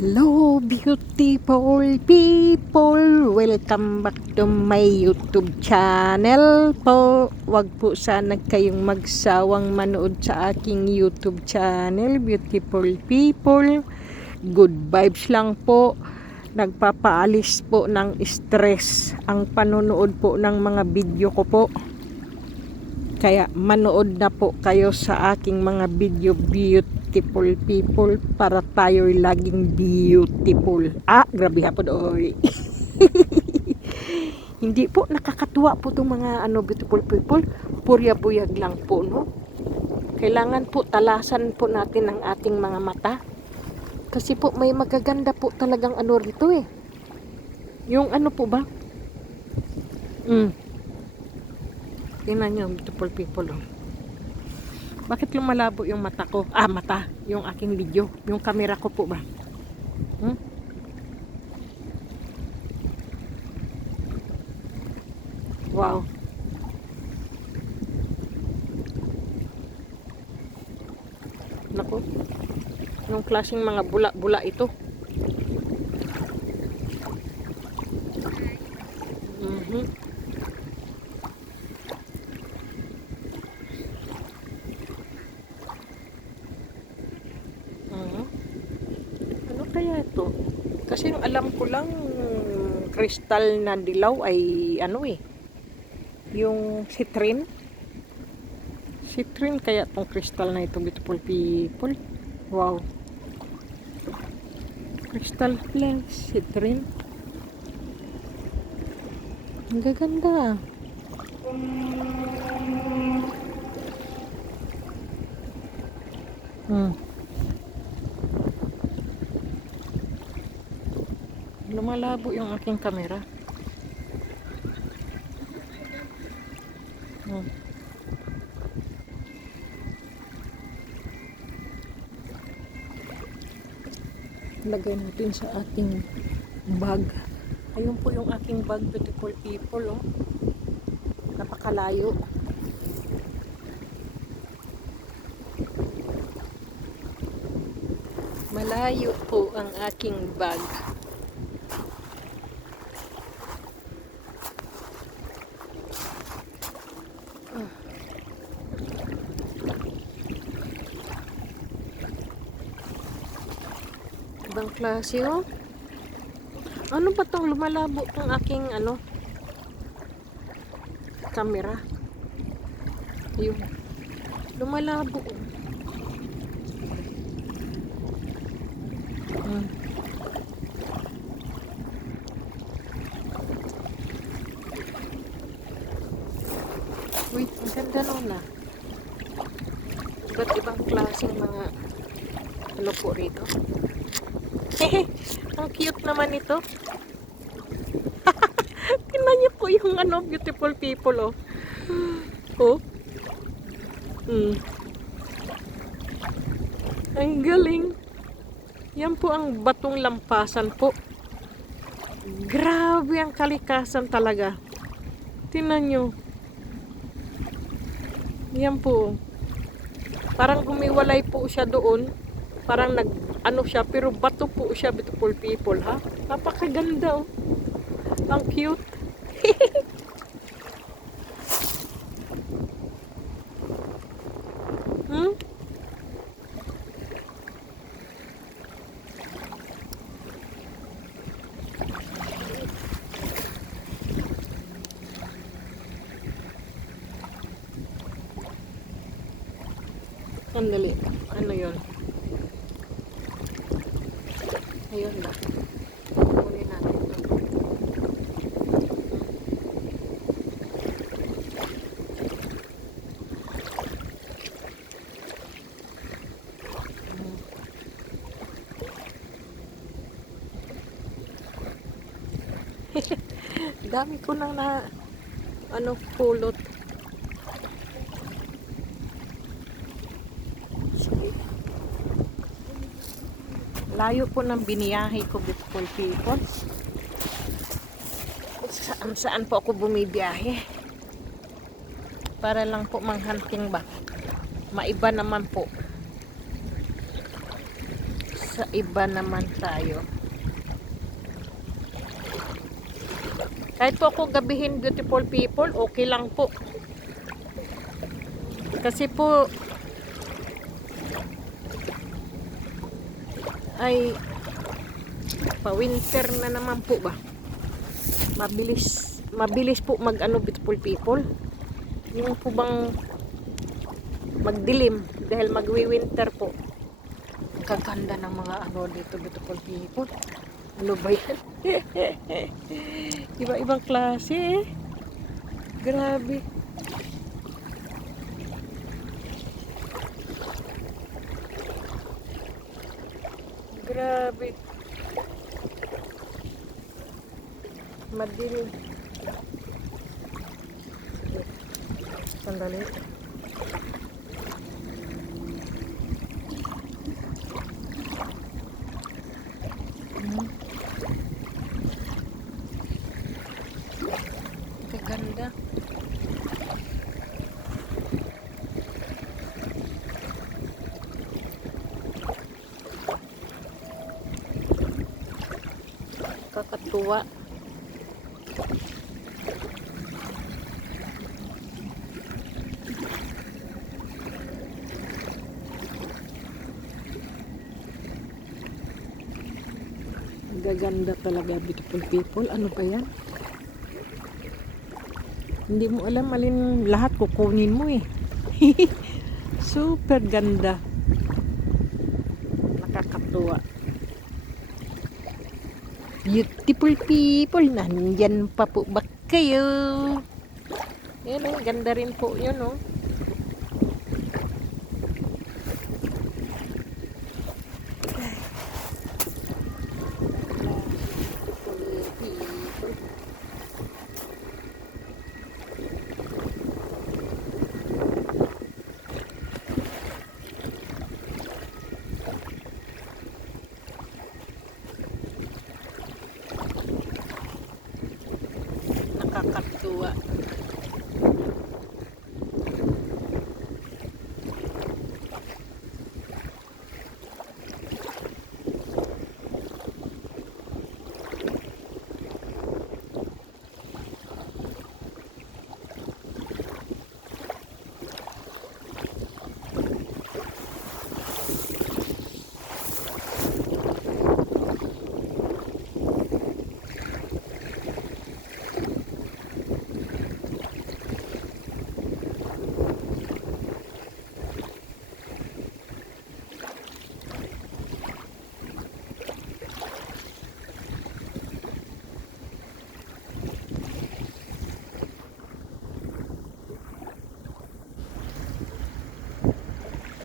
Hello beautiful people! Welcome back to my YouTube channel po. Wag po sana kayong magsawang manood sa aking YouTube channel, beautiful people. Good vibes lang po. Nagpapaalis po ng stress ang panonood po ng mga video ko po. Kaya manood na po kayo sa aking mga video, beautiful people, para tayo laging beautiful. Grabe hapon oy. Hindi po nakakatuwa po itong mga beautiful people. Purya-buyag lang po, no? Kailangan po talasan po natin ang ating mga mata. Kasi po may magaganda po talagang rito eh. Yung po ba? Tingnan nyo, beautiful people. Bakit lumalabo yung mata ko? Mata. Yung aking video. Yung camera ko po ba? Wow. Naku. Yung klaseng mga bula-bula ito. Ano kaya ito? Kasi yung alam ko lang, kristal na dilaw ay yung citrine. Citrine kaya tong kristal na ito, beautiful people. Wow. Crystal plus citrine. Ang gaganda. Lumalabo yung aking camera. Lagay natin sa ating bag. Ayun po yung aking bag, beautiful people. Napakalayo. Malayo po ang aking bag. Ibang klase Ano ba tong lumalabo tong aking camera? Ayun. Lumalabo. Wait, ang ganda nun Iba't ibang klaseng mga po rito. Ang cute naman ito. Tingnan niyo po yung beautiful people Ang galing. Yan po ang batong lampasan po. Grabe ang kalikasan talaga. Tingnan nyo. Yan po. Parang gumiwalay po siya doon. Parang siya, pero bato po siya, beautiful people, ha? Napakaganda, Ang cute. Sandali. Ano yun? Ayun ba? Kunin natin ito. Dami ko nang pulot. Layo po ng biniyahe ko, beautiful people. Saan po ako bumibiyahe. Para lang po manghunting ba. Maiba naman po sa iba naman tayo. Kahit po ako gabihin, beautiful people, okay lang po. Kasi po, ay, pa-winter na naman po ba? Mabilis po mag-ano, beautiful people. Yung po bang magdilim dahil magwi-winter po. Kaganda ng mga ano dito, beautiful people. Ano ba yan? Iba-ibang klase eh. Grabe. Grabe. Madilim. Sandali. Kaganda. Kakatuwa. Gaganda talaga, beautiful people. Ano ba yan? Hindi mo alam alin lahat kukunin mo eh. Super ganda. Nakakatuwa. Beautiful people, nandyan pa po ba kayo? Yan oh, ganda rin po yun oh. Nakakatuwa.